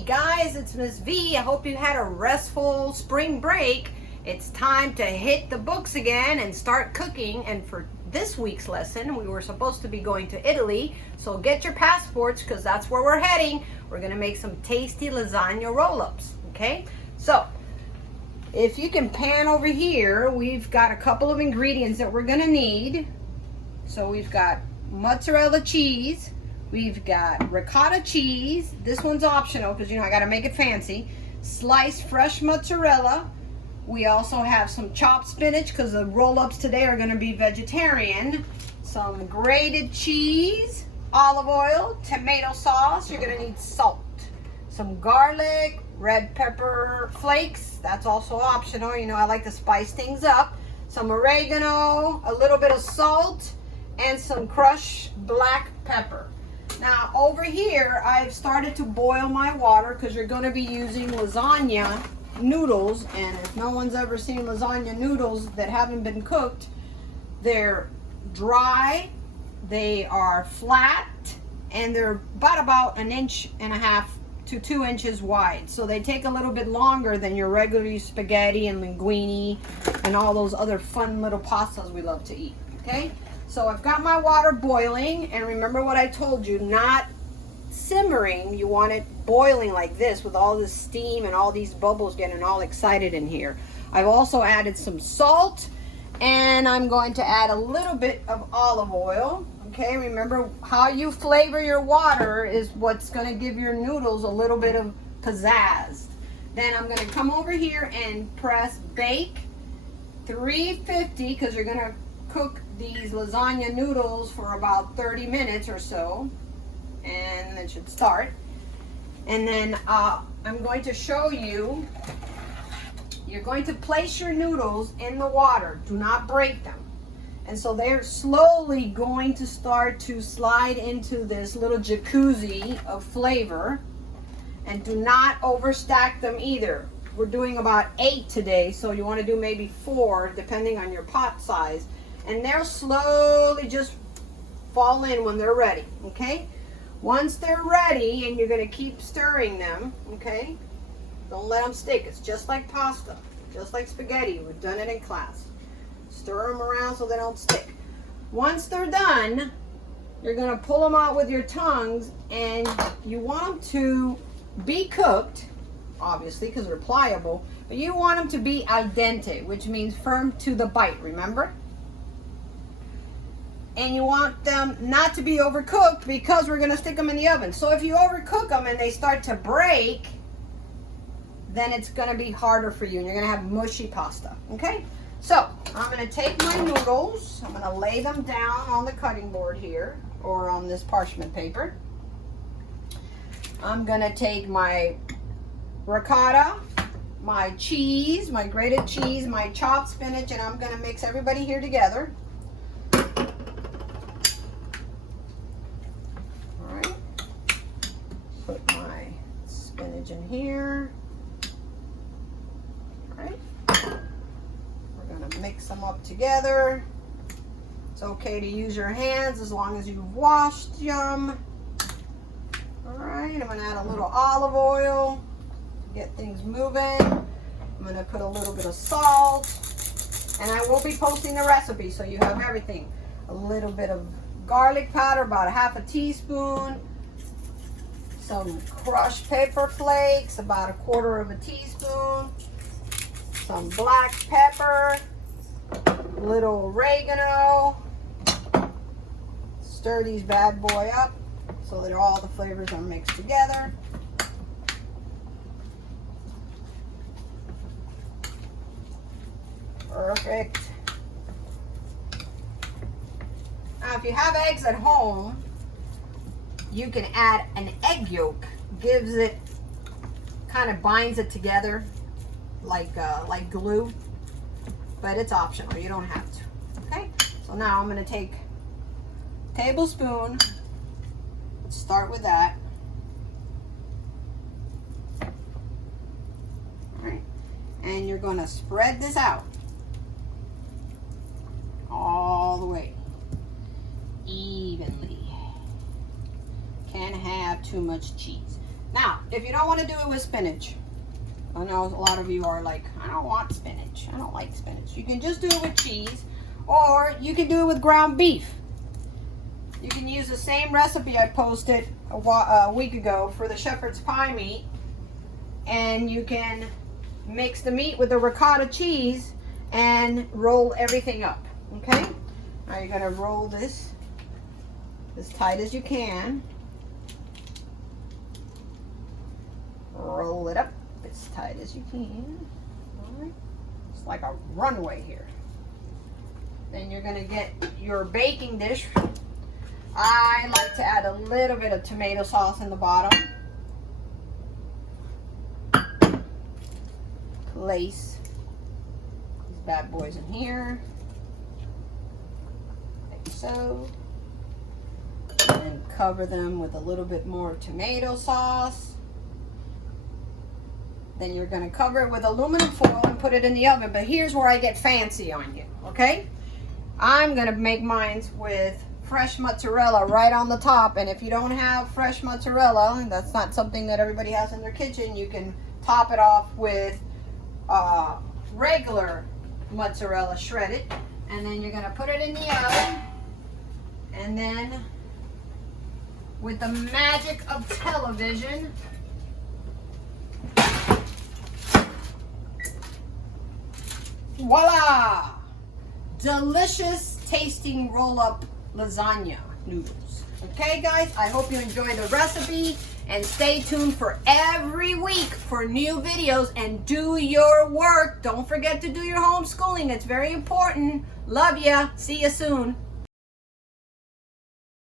Hey guys, it's Miss V. I hope you had a restful spring break. It's time to hit the books again and start cooking. And for this week's lesson, we were supposed to be going to Italy. So get your passports because that's where we're heading. We're going to make some tasty lasagna roll-ups. Okay? So if you can pan over here, we've got a couple of ingredients that we're going to need. So we've got mozzarella cheese. We've got ricotta cheese. This one's optional because, I got to make it fancy. Sliced fresh mozzarella. We also have some chopped spinach because the roll-ups today are going to be vegetarian. Some grated cheese, olive oil, tomato sauce. You're going to need salt. Some garlic, red pepper flakes. That's also optional. I like to spice things up. Some oregano, a little bit of salt, and some crushed black pepper. Now over here, I've started to boil my water because you're going to be using lasagna noodles. And if no one's ever seen lasagna noodles that haven't been cooked, they're dry, they are flat, and they're about 1.5 inches to 2 inches wide. So they take a little bit longer than your regular spaghetti and linguine and all those other fun little pastas we love to eat. Okay? So I've got my water boiling, and remember what I told you, not simmering. You want it boiling like this with all this steam and all these bubbles getting all excited in here. I've also added some salt, and I'm going to add a little bit of olive oil. Okay, remember how you flavor your water is what's going to give your noodles a little bit of pizzazz. Then I'm going to come over here and press bake 350 because you're going to cook these lasagna noodles for about 30 minutes or so, and it should start. And then I'm going to show you, you're going to place your noodles in the water. Do not break them. And so they're slowly going to start to slide into this little jacuzzi of flavor. And do not overstack them either. We're doing about 8 today, so you want to do maybe 4 depending on your pot size. And they'll slowly just fall in when they're ready, okay? Once they're ready, and you're going to keep stirring them, okay? Don't let them stick. It's just like pasta, just like spaghetti. We've done it in class. Stir them around so they don't stick. Once they're done, you're going to pull them out with your tongues, and you want them to be cooked, obviously, because they're pliable, but you want them to be al dente, which means firm to the bite, remember? And you want them not to be overcooked because we're going to stick them in the oven. So if you overcook them and they start to break, then it's going to be harder for you and you're going to have mushy pasta. Okay? So I'm going to take my noodles. I'm going to lay them down on the cutting board here or on this parchment paper. I'm going to take my ricotta, my cheese, my grated cheese, my chopped spinach, and I'm going to mix everybody here together. Put my spinach in here. All right. We're going to mix them up together. It's okay to use your hands as long as you've washed them. All right. I'm going to add a little olive oil to get things moving. I'm going to put a little bit of salt. And I will be posting the recipe so you have everything. A little bit of garlic powder, about 1/2 teaspoon. Some crushed pepper flakes, about 1/4 teaspoon. Some black pepper, little oregano. Stir these bad boy up so that all the flavors are mixed together. Perfect. Now, if you have eggs at home, you can add an egg yolk. Gives it, kind of binds it together like glue, but it's optional. You don't have to. Okay. So now I'm going to take a tablespoon. Let's start with that. All right, and you're going to spread this out all the way evenly. Can't have too much cheese. Now, if you don't want to do it with spinach, I know a lot of you are like, I don't want spinach. I don't like spinach. You can just do it with cheese, or you can do it with ground beef. You can use the same recipe I posted a week ago for the shepherd's pie meat, and you can mix the meat with the ricotta cheese and roll everything up. Okay? Now you're going to roll this as tight as you can. Roll it up as tight as you can. All right. It's like a runway here. Then you're going to get your baking dish. I like to add a little bit of tomato sauce in the bottom. Place these bad boys in here, like so, and cover them with a little bit more tomato sauce. Then you're going to cover it with aluminum foil and put it in the oven. But here's where I get fancy on you, okay? I'm going to make mine with fresh mozzarella right on the top, and if you don't have fresh mozzarella, and that's not something that everybody has in their kitchen, you can top it off with regular mozzarella shredded, and then you're going to put it in the oven, and then with the magic of television, voila! Delicious tasting roll-up lasagna noodles. Okay guys, I hope you enjoy the recipe, and stay tuned for every week for new videos, and do your work. Don't forget to do your homeschooling. It's very important. Love ya. See you soon.